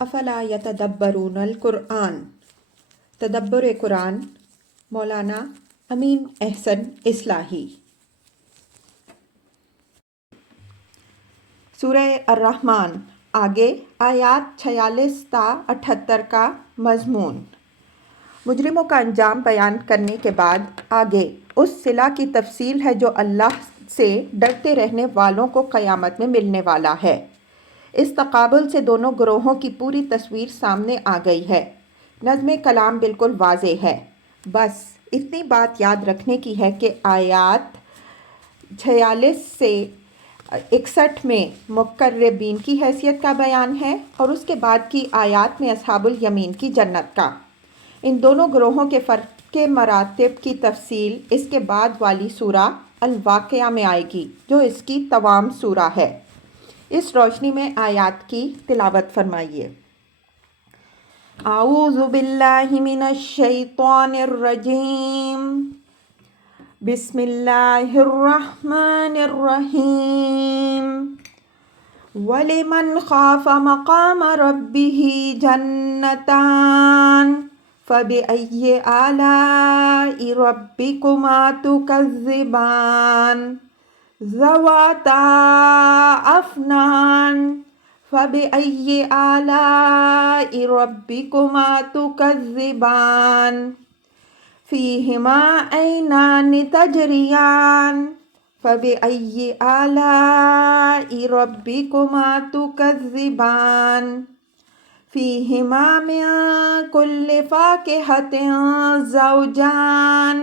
افلا یتدبرون القرآن، تدبر قرآن، مولانا امین احسن اصلاحی۔ سورہ الرحمن، آگے آیات 46 تا 78 کا مضمون۔ مجرموں کا انجام بیان کرنے کے بعد آگے اس صلہ کی تفصیل ہے جو اللہ سے ڈرتے رہنے والوں کو قیامت میں ملنے والا ہے۔ اس تقابل سے دونوں گروہوں کی پوری تصویر سامنے آ گئی ہے۔ نظم کلام بالکل واضح ہے، بس اتنی بات یاد رکھنے کی ہے کہ آیات 46 سے 61 میں مقربین کی حیثیت کا بیان ہے اور اس کے بعد کی آیات میں اصحاب الیمین کی جنت کا۔ ان دونوں گروہوں کے فرق کے مراتب کی تفصیل اس کے بعد والی سورہ الواقعہ میں آئے گی، جو اس کی تمام سورہ ہے۔ اس روشنی میں آیات کی تلاوت فرمائیے۔ اعوذ باللہ من الشیطان الرجیم، بسم اللہ الرحمن الرحیم۔ وَلِمَنْ خَافَ مَقَامَ رَبِّهِ جَنَّتَانِ فَبِأَيِّ آلَاءِ رَبِّكُمَا تُكَذِّبَانِ ذَوَاتَا أَفْنَانٍ فَبِأَيِّ آلَاءِ رَبِّكُمَا تُكَذِّبَانِ فِيهِمَا عَيْنَانِ تَجْرِيَانِ فَبِأَيِّ آلَاءِ رَبِّكُمَا تُكَذِّبَانِ فِيهِمَا مِن كُلِّ فَاكِهَةٍ زَوْجَانِ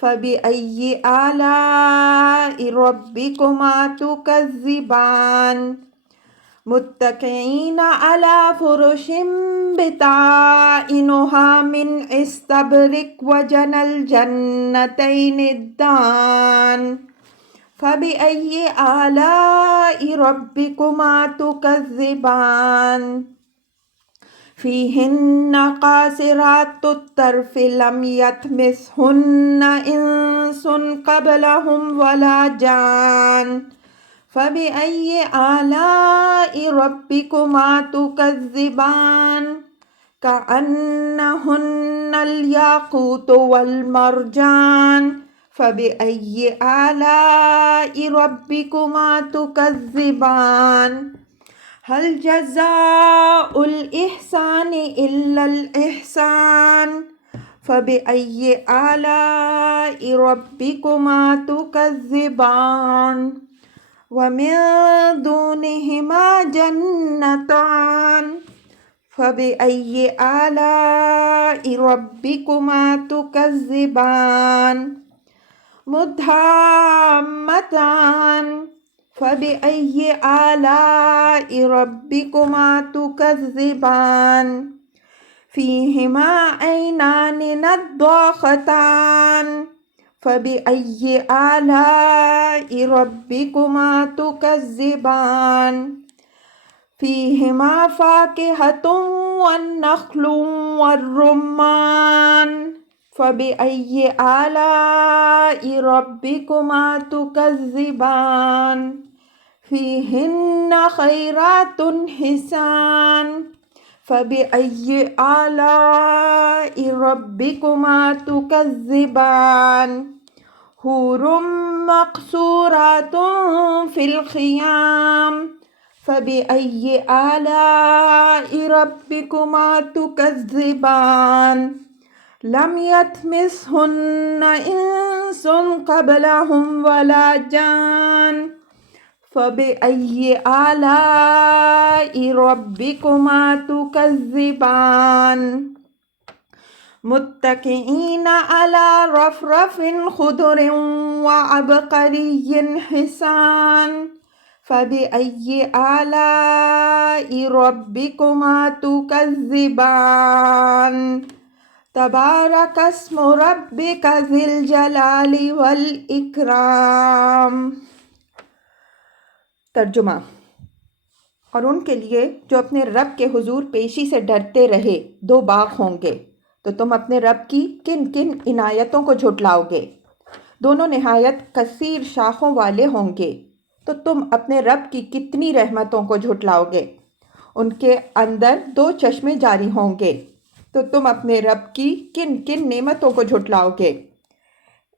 فَبِأَيِّ آلَاءِ رَبِّكُمَا تُكَذِّبَانِ مُتَّكِئِينَ عَلَى فُرُشٍ بَطَائِنُهَا مِنْ إِسْتَبْرِقٍ وَجَنَى الْجَنَّتَيْنِ الدَّانِ فَبِأَيِّ آلَاءِ رَبِّكُمَا تُكَذِّبَانِ فِيهِنَّ قَاصِرَاتُ الطَّرْفِ لَمْ يَطْمِثْهُنَّ إِنسٌ قَبْلَهُمْ وَلَا جَانٌّ فَبِأَيِّ آلَاءِ رَبِّكُمَا تُكَذِّبَانِ كَأَنَّهُنَّ الْيَاقُوتُ وَالْمَرْجَانُ فَبِأَيِّ آلَاءِ رَبِّكُمَا تُكَذِّبَانِ هَلْ جَزَاءُ الْإِحْسَانِ إِلَّا الْإِحْسَانُ فَبِأَيِّ آلَاءِ رَبِّكُمَا تُكَذِّبَانِ وَمِن دُونِهِمَا جَنَّتَانِ فَبِأَيِّ آلَاءِ رَبِّكُمَا تُكَذِّبَانِ مُدْهَامَّتَانِ فَبِأَيِّ آلَاءِ رَبِّكُمَا تُكَذِّبَانِ فِيهِمَا عَيْنَانِ نَضَّاخَتَانِ فَبِأَيِّ آلَاءِ رَبِّكُمَا تُكَذِّبَانِ فِيهِمَا فَاكِهَةٌ وَالنَّخْلُ وَالرُّمَّانُ فَبِأَيِّ آلَاءِ رَبِّكُمَا تُكَذِّبَانِ فِيهِنَّ خَيْرَاتٌ حِسَانٌ فَبِأَيِّ آلَاءِ رَبِّكُمَا تُكَذِّبَانِ حُورٌ مَّقْصُورَاتٌ فِي الْخِيَامِ فَبِأَيِّ آلَاءِ رَبِّكُمَا تُكَذِّبَانِ لَمْ يَطْمِثْهُنَّ إِنسٌ قَبْلَهُمْ وَلَا جَانٌّ فَبِأَيِّ آلَاءِ رَبِّكُمَا تُكَذِّبَانِ مُتَّكِئِينَ عَلَى رَفْرَفٍ خُضْرٍ وَعَبْقَرِيٍّ حِسَانٍ فَبِأَيِّ آلَاءِ رَبِّكُمَا تُكَذِّبَانِ تَبَارَكَ اسْمُ رَبِّكَ ذِي الْجَلَالِ وَالْإِكْرَامِ۔ ترجمہ۔ اور ان کے لیے جو اپنے رب کے حضور پیشی سے ڈرتے رہے دو باغ ہوں گے، تو تم اپنے رب کی کن کن عنایتوں کو جھٹلاؤ گے؟ دونوں نہایت کثیر شاخوں والے ہوں گے، تو تم اپنے رب کی کتنی رحمتوں کو جھٹلاؤ گے؟ ان کے اندر 2 چشمے جاری ہوں گے، تو تم اپنے رب کی کن کن نعمتوں کو جھٹلاؤ گے؟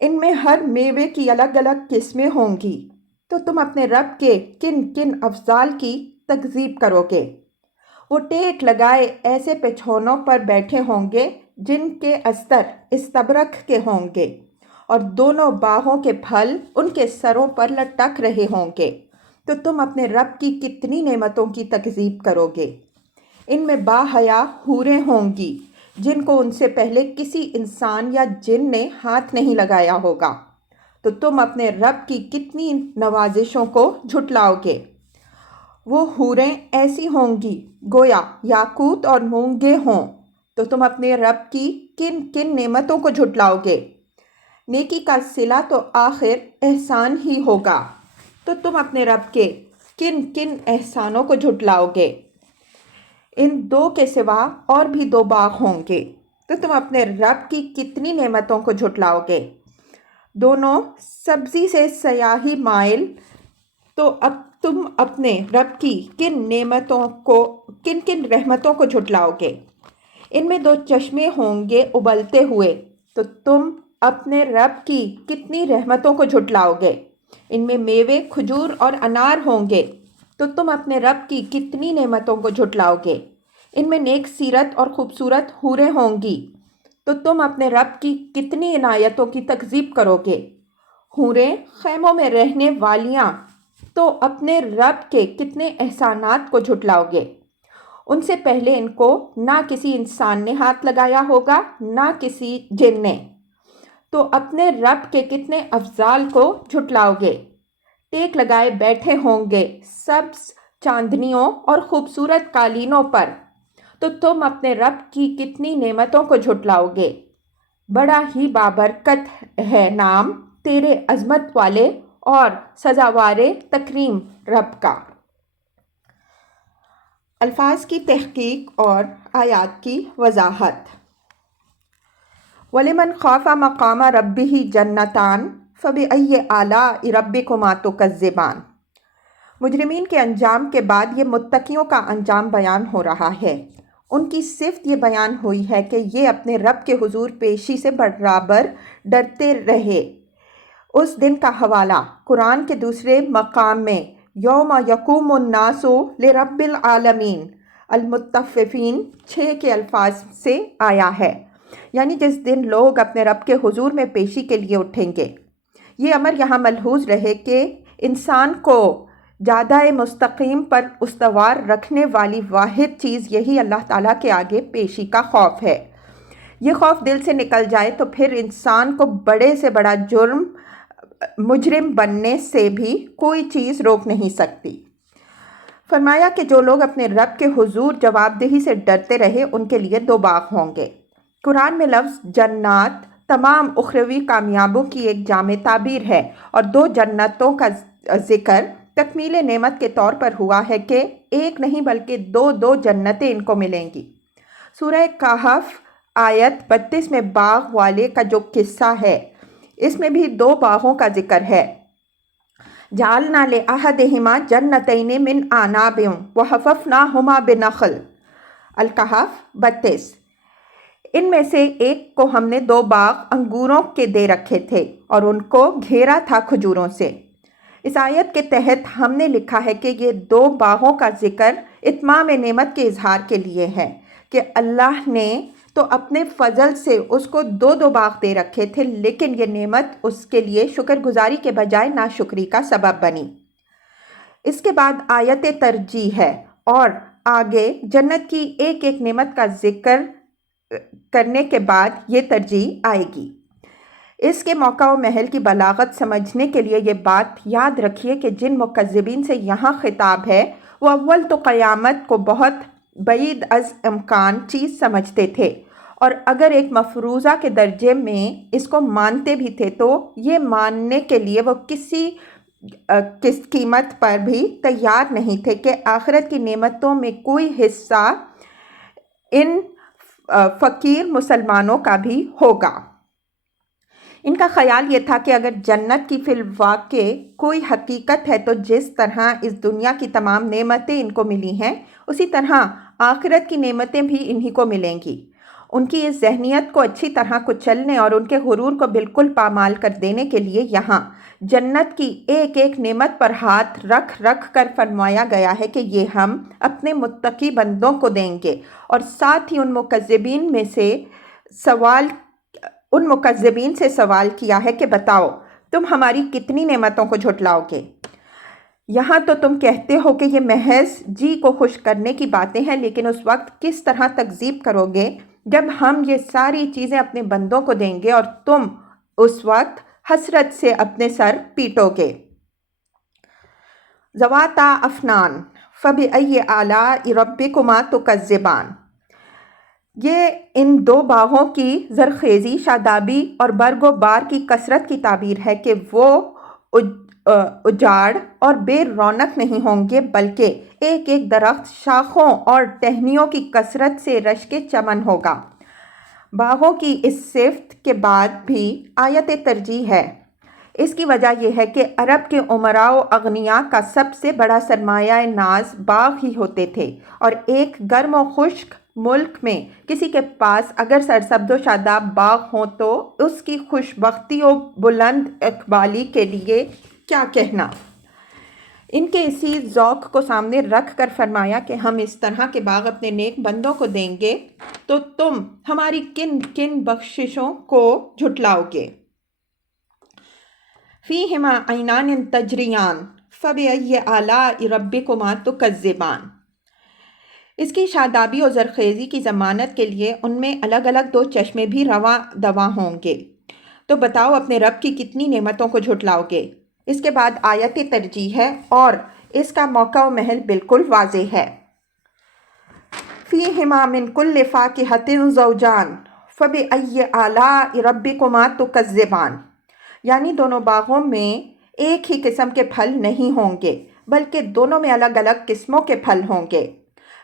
ان میں ہر میوے کی الگ الگ قسمیں ہوں گی، تو تم اپنے رب کے کن کن افضال کی تکذیب کرو گے؟ وہ ٹیک لگائے ایسے پچھونوں پر بیٹھے ہوں گے جن کے استر استبرق کے ہوں گے، اور دونوں باہوں کے پھل ان کے سروں پر لٹک رہے ہوں گے، تو تم اپنے رب کی کتنی نعمتوں کی تکذیب کرو گے؟ ان میں باحیا حوریں ہوں گی جن کو ان سے پہلے کسی انسان یا جن نے ہاتھ نہیں لگایا ہوگا، تو تم اپنے رب کی کتنی نوازشوں کو جھٹلاؤ گے؟ وہ حوریں ایسی ہوں گی گویا یاقوت اور مونگے ہوں، تو تم اپنے رب کی کن کن نعمتوں کو جھٹلاؤ گے؟ نیکی کا صلہ تو آخر احسان ہی ہوگا، تو تم اپنے رب کے کن کن احسانوں کو جھٹلاؤ گے؟ ان 2 کے سوا اور بھی 2 باغ ہوں گے، تو تم اپنے رب کی کتنی نعمتوں کو جھٹلاؤ گے؟ دونوں سبزی سے سیاہی مائل، تو اب تم اپنے رب کی کن کن رحمتوں کو جھٹلاؤ گے؟ ان میں 2 چشمے ہوں گے ابلتے ہوئے، تو تم اپنے رب کی کتنی رحمتوں کو جھٹلاؤ گے؟ ان میں میوے کھجور اور انار ہوں گے، تو تم اپنے رب کی کتنی نعمتوں کو جھٹلاؤ گے؟ ان میں نیک سیرت اور خوبصورت حوریں ہوں گی، تو تم اپنے رب کی کتنی عنایتوں کی تکذیب کرو گے؟ حوریں خیموں میں رہنے والیاں، تو اپنے رب کے کتنے احسانات کو جھٹلاؤ گے؟ ان سے پہلے ان کو نہ کسی انسان نے ہاتھ لگایا ہوگا نہ کسی جن نے، تو اپنے رب کے کتنے افضال کو جھٹلاؤ گے؟ ٹیک لگائے بیٹھے ہوں گے سبز چاندنیوں اور خوبصورت قالینوں پر، تو تم اپنے رب کی کتنی نعمتوں کو جھٹلاؤ گے؟ بڑا ہی بابرکت ہے نام تیرے عظمت والے اور سزاوار تکریم رب کا۔ الفاظ کی تحقیق اور آیات کی وضاحت۔ وَلِمَنْ خَافَ مَقَامَ رَبِّهِ جَنَّتَانِ فَبِأَيِّ آلَاءِ رَبِّكُمَا تُكَذِّبَانِ۔ مجرمین کے انجام کے بعد یہ متقیوں کا انجام بیان ہو رہا ہے۔ ان کی صفت یہ بیان ہوئی ہے کہ یہ اپنے رب کے حضور پیشی سے برابر ڈرتے رہے۔ اس دن کا حوالہ قرآن کے دوسرے مقام میں یوم یقوم الناس لرب العالمین المطففین 6 کے الفاظ سے آیا ہے، یعنی جس دن لوگ اپنے رب کے حضور میں پیشی کے لیے اٹھیں گے۔ یہ امر یہاں ملحوظ رہے کہ انسان کو جادہ مستقیم پر استوار رکھنے والی واحد چیز یہی اللہ تعالیٰ کے آگے پیشی کا خوف ہے۔ یہ خوف دل سے نکل جائے تو پھر انسان کو بڑے سے بڑا مجرم بننے سے بھی کوئی چیز روک نہیں سکتی۔ فرمایا کہ جو لوگ اپنے رب کے حضور جواب دہی سے ڈرتے رہے ان کے لیے 2 باغ ہوں گے۔ قرآن میں لفظ جنات تمام اخروی کامیابوں کی ایک جامع تعبیر ہے، اور 2 جنتوں کا ذکر تکمیل نعمت کے طور پر ہوا ہے کہ ایک نہیں بلکہ 2 جنتیں ان کو ملیں گی۔ سورہ کہف آیت 32 میں باغ والے کا جو قصہ ہے اس میں بھی 2 باغوں کا ذکر ہے۔ جعلنا لأحدہما جنتین من اعناب وحففناہما بنخل، الکہف 32۔ ان میں سے ایک کو ہم نے 2 باغ انگوروں کے دے رکھے تھے اور ان کو گھیرا تھا کھجوروں سے۔ اس آیت کے تحت ہم نے لکھا ہے کہ یہ 2 باغوں کا ذکر اتمام نعمت کے اظہار کے لیے ہے کہ اللہ نے تو اپنے فضل سے اس کو 2 باغ دے رکھے تھے، لیکن یہ نعمت اس کے لیے شکر گزاری کے بجائے ناشکری کا سبب بنی۔ اس کے بعد آیت ترجیح ہے اور آگے جنت کی ایک ایک نعمت کا ذکر کرنے کے بعد یہ ترجیح آئے گی۔ اس کے موقع و محل کی بلاغت سمجھنے کے لیے یہ بات یاد رکھیے کہ جن مکذبین سے یہاں خطاب ہے وہ اول تو قیامت کو بہت بعید از امکان چیز سمجھتے تھے، اور اگر ایک مفروضہ کے درجے میں اس کو مانتے بھی تھے تو یہ ماننے کے لیے وہ کسی قیمت پر بھی تیار نہیں تھے کہ آخرت کی نعمتوں میں کوئی حصہ ان فقیر مسلمانوں کا بھی ہوگا۔ ان کا خیال یہ تھا کہ اگر جنت کی فی الواقع کوئی حقیقت ہے تو جس طرح اس دنیا کی تمام نعمتیں ان کو ملی ہیں اسی طرح آخرت کی نعمتیں بھی انہی کو ملیں گی۔ ان کی اس ذہنیت کو اچھی طرح کچلنے اور ان کے غرور کو بالکل پامال کر دینے کے لیے یہاں جنت کی ایک ایک نعمت پر ہاتھ رکھ رکھ کر فرمایا گیا ہے کہ یہ ہم اپنے متقی بندوں کو دیں گے، اور ساتھ ہی ان مکذبین سے سوال کیا ہے کہ بتاؤ تم ہماری کتنی نعمتوں کو جھٹلاؤ گے؟ یہاں تو تم کہتے ہو کہ یہ محض جی کو خوش کرنے کی باتیں ہیں، لیکن اس وقت کس طرح تکذیب کرو گے جب ہم یہ ساری چیزیں اپنے بندوں کو دیں گے اور تم اس وقت حسرت سے اپنے سر پیٹو گے۔ ذواتا افنان فبأی آلاء ربکما تکذبان، یہ ان دو باغوں کی زرخیزی، شادابی اور برگ و بار کی کثرت کی تعبیر ہے کہ وہ اجاڑ اور بے رونق نہیں ہوں گے، بلکہ ایک ایک درخت شاخوں اور ٹہنیوں کی کثرت سے رشک چمن ہوگا۔ باغوں کی اس صفت کے بعد بھی آیت ترجیح ہے۔ اس کی وجہ یہ ہے کہ عرب کے امراء و اغنیاء کا سب سے بڑا سرمایہ ناز باغ ہی ہوتے تھے، اور ایک گرم و خشک ملک میں کسی کے پاس اگر سرسبز و شاداب باغ ہوں تو اس کی خوش بختی و بلند اقبالی کے لیے کیا کہنا۔ ان کے اسی ذوق کو سامنے رکھ کر فرمایا کہ ہم اس طرح کے باغ اپنے نیک بندوں کو دیں گے تو تم ہماری کن کن بخششوں کو جھٹلاؤ گے۔ فیہما عینان تجریان فبأی آلاء ربکما تکذبان، اس کی شادابی و زرخیزی کی ضمانت کے لیے ان میں الگ الگ دو چشمے بھی رواں دواں ہوں گے، تو بتاؤ اپنے رب کی کتنی نعمتوں کو جھٹلاؤ گے۔ اس کے بعد آیت ترجیح ہے اور اس کا موقع و محل بالکل واضح ہے۔ فیہما من کل فاکہۃ زوجان فبأی آلاء ربکما تکذبان، یعنی دونوں باغوں میں ایک ہی قسم کے پھل نہیں ہوں گے بلکہ دونوں میں الگ الگ قسموں کے پھل ہوں گے۔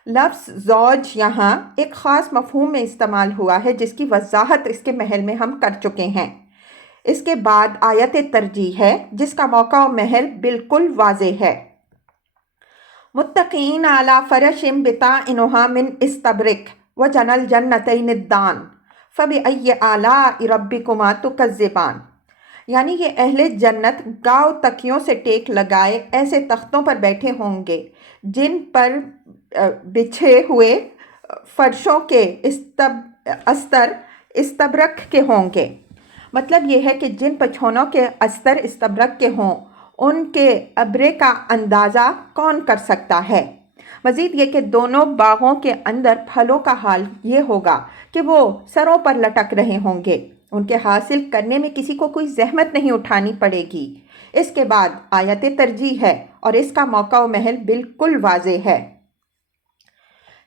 لفظ زوج یہاں ایک خاص مفہوم میں استعمال ہوا ہے جس کی وضاحت اس کے محل میں ہم کر چکے ہیں۔ اس کے بعد آیت ترجیح ہے جس کا موقع و محل بالکل واضح ہے۔ متقین علی فرش بطائنھا من استبرق وجنى الجنتین الدان فبأی آلاء ربکما تکذبان، یعنی یہ اہل جنت گاؤ تکیوں سے ٹیک لگائے ایسے تختوں پر بیٹھے ہوں گے جن پر بچھے ہوئے فرشوں کے استر استبرق کے ہوں گے۔ مطلب یہ ہے کہ جن پچھونوں کے استر استبرق کے ہوں ان کے ابرے کا اندازہ کون کر سکتا ہے۔ مزید یہ کہ دونوں باغوں کے اندر پھلوں کا حال یہ ہوگا کہ وہ سروں پر لٹک رہے ہوں گے، ان کے حاصل کرنے میں کسی کو کوئی زحمت نہیں اٹھانی پڑے گی۔ اس کے بعد آیت ترجیح ہے اور اس کا موقع و محل بالکل واضح ہے۔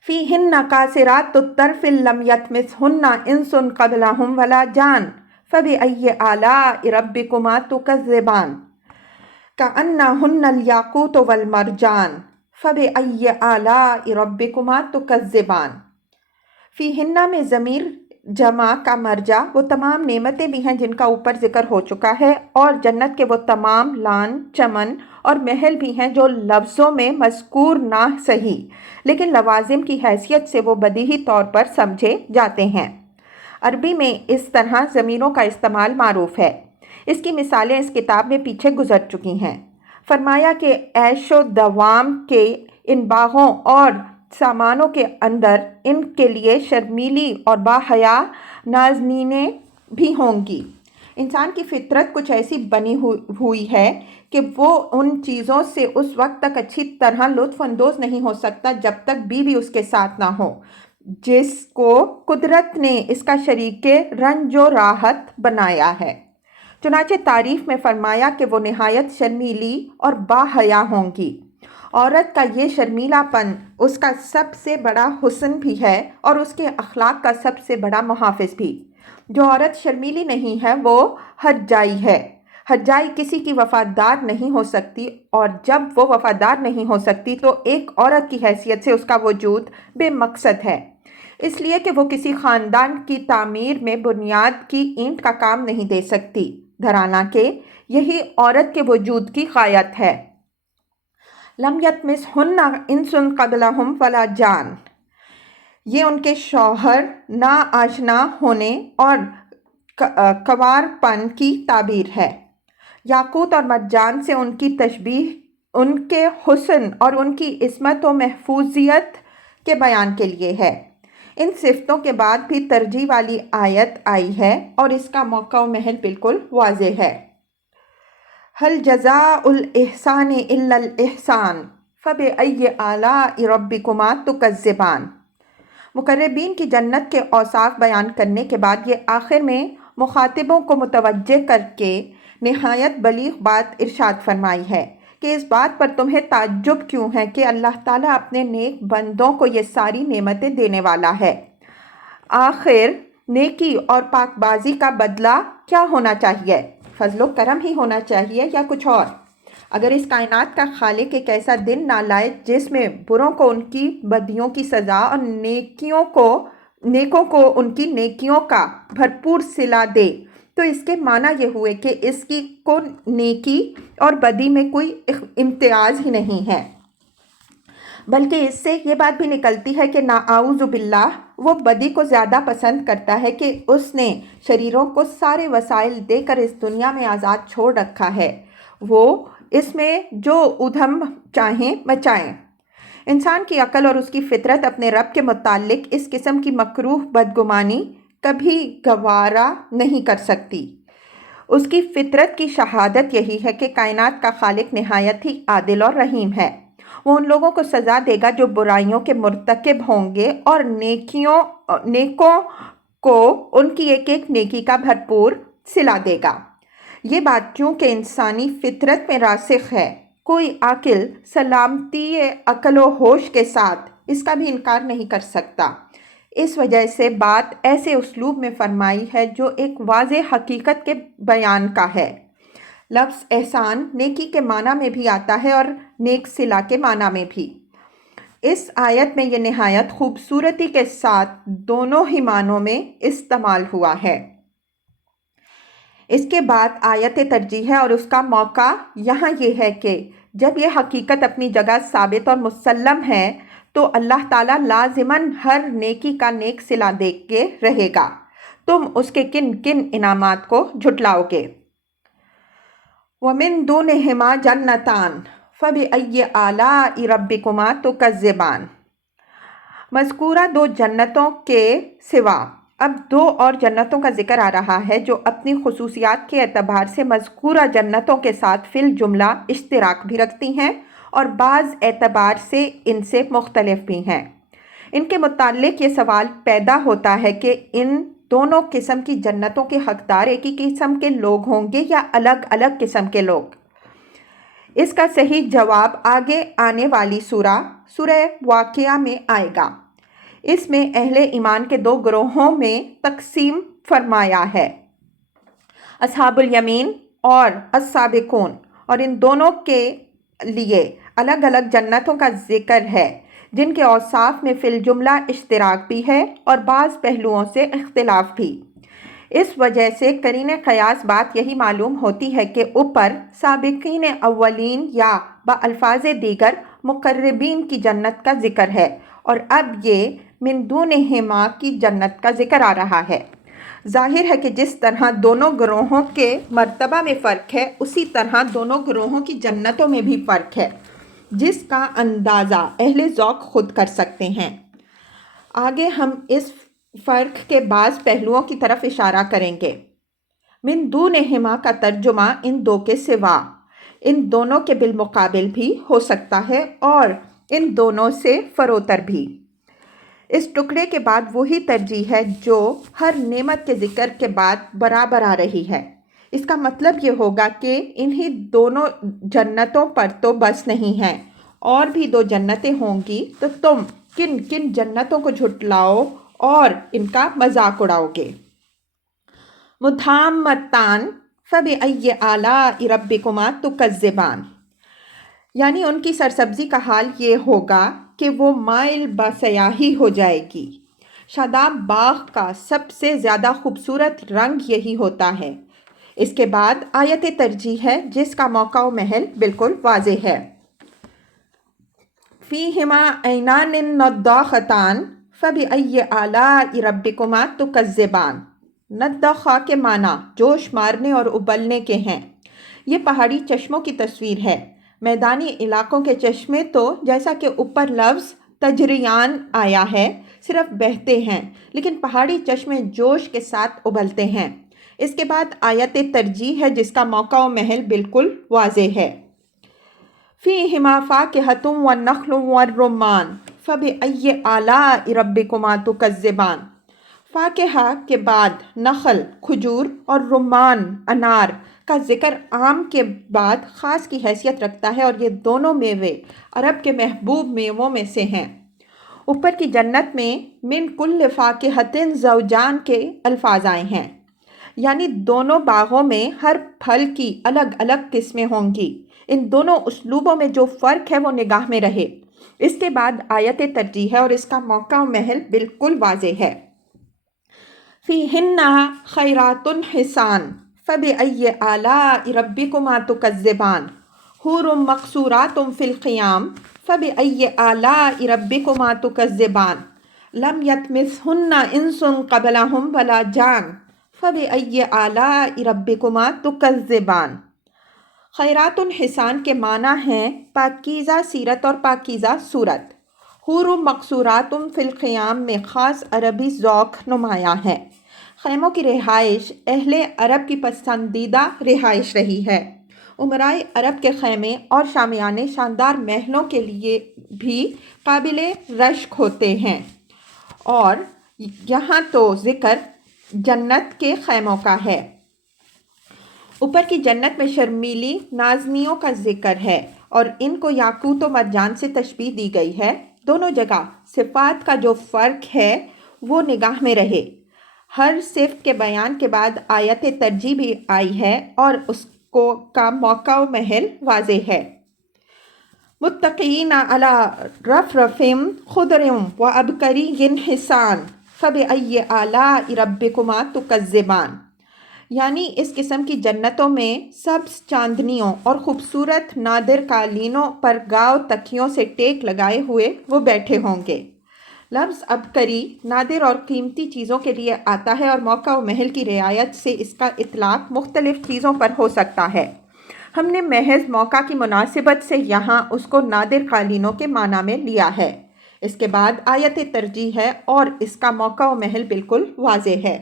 فیہن قاصرات الطرف لم یطمثہن انس قبلہم ولا جان فبأی آلاء ربکما تکذبان، کأنہن الیاقوت والمرجان فبأی آلاء ربکما تکذبان۔ فیہن میں ضمیر جمع کا مرجع وہ تمام نعمتیں بھی ہیں جن کا اوپر ذکر ہو چکا ہے، اور جنت کے وہ تمام لان، چمن اور محل بھی ہیں جو لفظوں میں مذکور نہ سہی لیکن لوازم کی حیثیت سے وہ بدیہی طور پر سمجھے جاتے ہیں۔ عربی میں اس طرح ضمیروں کا استعمال معروف ہے۔ اس کی مثالیں اس کتاب میں پیچھے گزر چکی ہیں۔ فرمایا کہ عیش و دوام کے ان باغوں اور سامانوں کے اندر ان کے لیے شرمیلی اور باحیا نازنینیں بھی ہوں گی۔ انسان کی فطرت کچھ ایسی بنی ہوئی ہے کہ وہ ان چیزوں سے اس وقت تک اچھی طرح لطف اندوز نہیں ہو سکتا جب تک بیوی اس کے ساتھ نہ ہو، جس کو قدرت نے اس کا شریک رنج و راحت بنایا ہے۔ چنانچہ تعریف میں فرمایا کہ وہ نہایت شرمیلی اور باحیا ہوں گی۔ عورت کا یہ شرمیلا پن اس کا سب سے بڑا حسن بھی ہے اور اس کے اخلاق کا سب سے بڑا محافظ بھی۔ جو عورت شرمیلی نہیں ہے وہ ہرجائی ہے۔ ہرجائی کسی کی وفادار نہیں ہو سکتی، اور جب وہ وفادار نہیں ہو سکتی تو ایک عورت کی حیثیت سے اس کا وجود بے مقصد ہے۔ اس لیے کہ وہ کسی خاندان کی تعمیر میں بنیاد کی اینٹ کا کام نہیں دے سکتی، دھرانا کہ یہی عورت کے وجود کی غایت ہے۔ لم یطمثہن انس قبلہم ولا جان، یہ ان کے شوہر نا آشنا ہونے اور کنوار پن کی تعبیر ہے۔ یاقوت اور مرجان سے ان کی تشبیہ ان کے حسن اور ان کی عصمت و محفوظیت کے بیان کے لیے ہے۔ ان صفتوں کے بعد بھی ترجیح والی آیت آئی ہے اور اس کا موقع و محل بالکل واضح ہے۔ هل جزاء الإحسان إلا الإحسان فبأي آلاء ربكما تكذبان۔ مقربین کی جنت کے اوصاف بیان کرنے کے بعد یہ آخر میں مخاطبوں کو متوجہ کر کے نہایت بلیغ بات ارشاد فرمائی ہے کہ اس بات پر تمہیں تعجب کیوں ہے کہ اللہ تعالیٰ اپنے نیک بندوں کو یہ ساری نعمتیں دینے والا ہے۔ آخر نیکی اور پاک بازی کا بدلہ کیا ہونا چاہیے؟ فضل و کرم ہی ہونا چاہیے یا کچھ اور؟ اگر اس کائنات کا خالق ایک ایسا دن نہ لائے جس میں بروں کو ان کی بدیوں کی سزا اور نیکوں کو ان کی نیکیوں کا بھرپور صلہ دے، تو اس کے معنی یہ ہوئے کہ اس کی کو نیکی اور بدی میں کوئی امتیاز ہی نہیں ہے، بلکہ اس سے یہ بات بھی نکلتی ہے کہ نعوذ باللہ وہ بدی کو زیادہ پسند کرتا ہے کہ اس نے شریروں کو سارے وسائل دے کر اس دنیا میں آزاد چھوڑ رکھا ہے، وہ اس میں جو ادھم چاہیں مچائیں۔ انسان کی عقل اور اس کی فطرت اپنے رب کے متعلق اس قسم کی مکروہ بدگمانی کبھی گوارا نہیں کر سکتی۔ اس کی فطرت کی شہادت یہی ہے کہ کائنات کا خالق نہایت ہی عادل اور رحیم ہے۔ وہ ان لوگوں کو سزا دے گا جو برائیوں کے مرتکب ہوں گے اور نیکوں کو ان کی ایک ایک نیکی کا بھرپور صلہ دے گا۔ یہ بات چونکہ انسانی فطرت میں راسخ ہے، کوئی عاقل سلامتی عقل و ہوش کے ساتھ اس کا بھی انکار نہیں کر سکتا۔ اس وجہ سے بات ایسے اسلوب میں فرمائی ہے جو ایک واضح حقیقت کے بیان کا ہے۔ لفظ احسان نیکی کے معنی میں بھی آتا ہے اور نیک صلہ کے معنی میں بھی۔ اس آیت میں یہ نہایت خوبصورتی کے ساتھ دونوں ہی معنوں میں استعمال ہوا ہے۔ اس کے بعد آیت ترجیح ہے اور اس کا موقع یہاں یہ ہے کہ جب یہ حقیقت اپنی جگہ ثابت اور مسلم ہے تو اللہ تعالیٰ لازماً ہر نیکی کا نیک صلہ دے کے رہے گا، تم اس کے کن کن انعامات کو جھٹلاؤ گے۔ وَمِن دُونِهِمَا جَنَّتَانِ فَبِأَيِّ آلَاءِ رَبِّكُمَا تُكَذِّبَانِ۔ مذکورہ دو جنتوں کے سوا اب دو اور جنتوں کا ذکر آ رہا ہے جو اپنی خصوصیات کے اعتبار سے مذکورہ جنتوں کے ساتھ فی الجملہ اشتراک بھی رکھتی ہیں اور بعض اعتبار سے ان سے مختلف بھی ہیں۔ ان کے متعلق یہ سوال پیدا ہوتا ہے کہ ان دونوں قسم کی جنتوں کے حقدار ایک ہی قسم کے لوگ ہوں گے یا الگ الگ قسم کے لوگ؟ اس کا صحیح جواب آگے آنے والی سورہ واقعہ میں آئے گا۔ اس میں اہل ایمان کے دو گروہوں میں تقسیم فرمایا ہے، اصحاب الیمین اور السابقون، اور ان دونوں کے لیے الگ الگ جنتوں کا ذکر ہے جن کے اوصاف میں فی الجملہ اشتراک بھی ہے اور بعض پہلوؤں سے اختلاف بھی۔ اس وجہ سے قرین قیاس بات یہی معلوم ہوتی ہے کہ اوپر سابقین اولین یا بألفاظ دیگر مقربین کی جنت کا ذکر ہے اور اب یہ من دونہما کی جنت کا ذکر آ رہا ہے۔ ظاہر ہے کہ جس طرح دونوں گروہوں کے مرتبہ میں فرق ہے اسی طرح دونوں گروہوں کی جنتوں میں بھی فرق ہے، جس کا اندازہ اہل ذوق خود کر سکتے ہیں۔ آگے ہم اس فرق کے بعض پہلوؤں کی طرف اشارہ کریں گے۔ من دونہما کا ترجمہ ان دو کے سوا، ان دونوں کے بالمقابل بھی ہو سکتا ہے اور ان دونوں سے فروتر بھی۔ اس ٹکڑے کے بعد وہی ترجیح ہے جو ہر نعمت کے ذکر کے بعد برابر آ رہی ہے۔ اس کا مطلب یہ ہوگا کہ انہی دونوں جنتوں پر تو بس نہیں ہیں، اور بھی دو جنتیں ہوں گی تو تم کن کن جنتوں کو جھٹلاؤ اور ان کا مذاق اڑاؤ گے۔ مدھامتان فبأي آلاء ربكما تكذبان، یعنی ان کی سرسبزی کا حال یہ ہوگا کہ وہ مائل بسیاہی ہو جائے گی۔ شاداب باغ کا سب سے زیادہ خوبصورت رنگ یہی ہوتا ہے۔ اس کے بعد آیت ترجیح ہے جس کا موقع و محل بالکل واضح ہے۔ فیہما عینان نضاختان فبأی آلاء ربکما تکذبان۔ نضاخہ کے معنی جوش مارنے اور ابلنے کے ہیں۔ یہ پہاڑی چشموں کی تصویر ہے۔ میدانی علاقوں کے چشمے تو جیسا کہ اوپر لفظ تجریان آیا ہے صرف بہتے ہیں، لیکن پہاڑی چشمے جوش کے ساتھ ابلتے ہیں۔ اس کے بعد آیت ترجیح ہے جس کا موقع و محل بالکل واضح ہے۔ فیہما فاکہۃ والنخل والرمان فبأی آلاء ربکما تکذبان۔ فاکہہ کے بعد نخل کھجور اور رمان انار کا ذکر عام کے بعد خاص کی حیثیت رکھتا ہے، اور یہ دونوں میوے عرب کے محبوب میووں میں سے ہیں۔ اوپر کی جنت میں من کل فاکہۃ زوجان کے الفاظ آئے ہیں، یعنی دونوں باغوں میں ہر پھل کی الگ الگ قسمیں ہوں گی۔ ان دونوں اسلوبوں میں جو فرق ہے وہ نگاہ میں رہے۔ اس کے بعد آیت ترجیح ہے اور اس کا موقع و محل بالکل واضح ہے۔ فیہن خیرات حسان فبأی آلاء ربکما تکذبان۔ حور مقصورات فی الخیام فبأی آلاء ربکما تکذبان۔ لم یطمثہن انس قبلہم ولا جان فبأی آلاء ربکما تکذبان۔ خیرات حسان کے معنی ہیں پاکیزہ سیرت اور پاکیزہ صورت۔ حور مقصورات فی الخیام میں خاص عربی ذوق نمایاں ہے۔ خیموں کی رہائش اہل عرب کی پسندیدہ رہائش رہی ہے۔ امرائے عرب کے خیمے اور شامیانے شاندار محلوں کے لیے بھی قابل رشک ہوتے ہیں، اور یہاں تو ذکر جنت کے خیموں کا ہے۔ اوپر کی جنت میں شرمیلی نازنیوں کا ذکر ہے اور ان کو یاقوت و مرجان سے تشبیہ دی گئی ہے۔ دونوں جگہ صفات کا جو فرق ہے وہ نگاہ میں رہے۔ ہر صفت کے بیان کے بعد آیت ترجیح بھی آئی ہے اور اس کا موقع و محل واضح ہے۔ متقین علی رفرف خضر وعبقری حسان فبأی آلاء ربکما تکذبان۔ یعنی اس قسم کی جنتوں میں سبز چاندنیوں اور خوبصورت نادر قالینوں پر گاؤ تکیوں سے ٹیک لگائے ہوئے وہ بیٹھے ہوں گے۔ لفظ عبقری نادر اور قیمتی چیزوں کے لیے آتا ہے، اور موقع و محل کی رعایت سے اس کا اطلاق مختلف چیزوں پر ہو سکتا ہے۔ ہم نے محض موقع کی مناسبت سے یہاں اس کو نادر قالینوں کے معنی میں لیا ہے۔ اس کے بعد آیت ترجیح ہے اور اس کا موقع و محل بالکل واضح ہے۔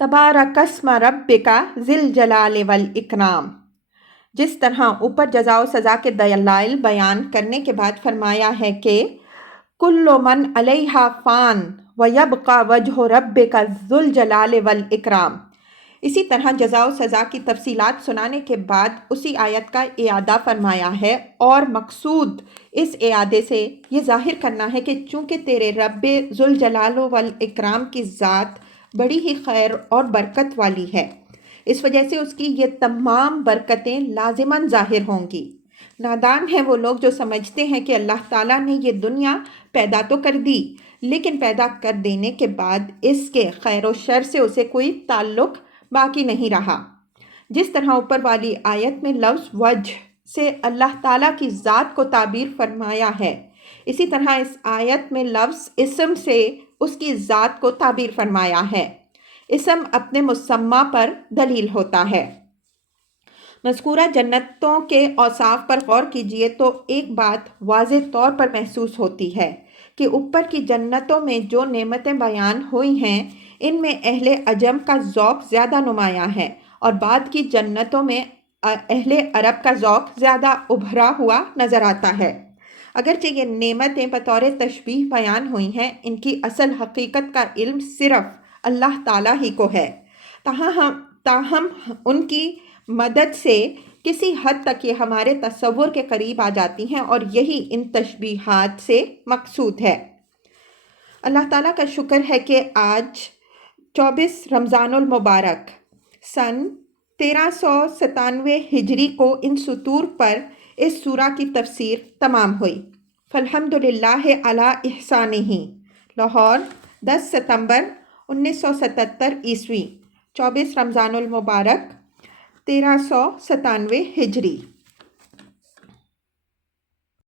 تبارک اسم ربک ذی الجلال والاکرام۔ جس طرح اوپر جزا و سزا کے دلائل بیان کرنے کے بعد فرمایا ہے کہ کل من علیہا فان ویبقی وجہ ربک ذو الجلال والاکرام، اسی طرح جزا و سزا کی تفصیلات سنانے کے بعد اسی آیت کا اعادہ فرمایا ہے، اور مقصود اس اعادے سے یہ ظاہر کرنا ہے کہ چونکہ تیرے رب ذو الجلال والاکرام کی ذات بڑی ہی خیر اور برکت والی ہے، اس وجہ سے اس کی یہ تمام برکتیں لازماً ظاہر ہوں گی۔ نادان ہیں وہ لوگ جو سمجھتے ہیں کہ اللہ تعالیٰ نے یہ دنیا پیدا تو کر دی، لیکن پیدا کر دینے کے بعد اس کے خیر و شر سے اسے کوئی تعلق باقی نہیں رہا۔ جس طرح اوپر والی آیت میں لفظ وجہ سے اللہ تعالیٰ کی ذات کو تعبیر فرمایا ہے، اسی طرح اس آیت میں لفظ اسم سے اس کی ذات کو تعبیر فرمایا ہے۔ اسم اپنے مسمى پر دلیل ہوتا ہے۔ مذکورہ جنتوں کے اوصاف پر غور کیجئے تو ایک بات واضح طور پر محسوس ہوتی ہے کہ اوپر کی جنتوں میں جو نعمتیں بیان ہوئی ہیں ان میں اہل عجم کا ذوق زیادہ نمایاں ہے، اور بعد کی جنتوں میں اہل عرب کا ذوق زیادہ ابھرا ہوا نظر آتا ہے۔ اگرچہ یہ نعمتیں بطور تشبیہ بیان ہوئی ہیں، ان کی اصل حقیقت کا علم صرف اللہ تعالیٰ ہی کو ہے، تاہم ان کی مدد سے کسی حد تک یہ ہمارے تصور کے قریب آ جاتی ہیں، اور یہی ان تشبیہات سے مقصود ہے۔ اللہ تعالیٰ کا شکر ہے کہ آج 24 رمضان المبارک سن 1397 ہجری کو ان سطور پر اس سورہ کی تفسیر تمام ہوئی۔ فالحمدللہ علی احسانہ، لاہور 10 ستمبر 1977 عیسوی 24 رمضان المبارک 1397 ہجری.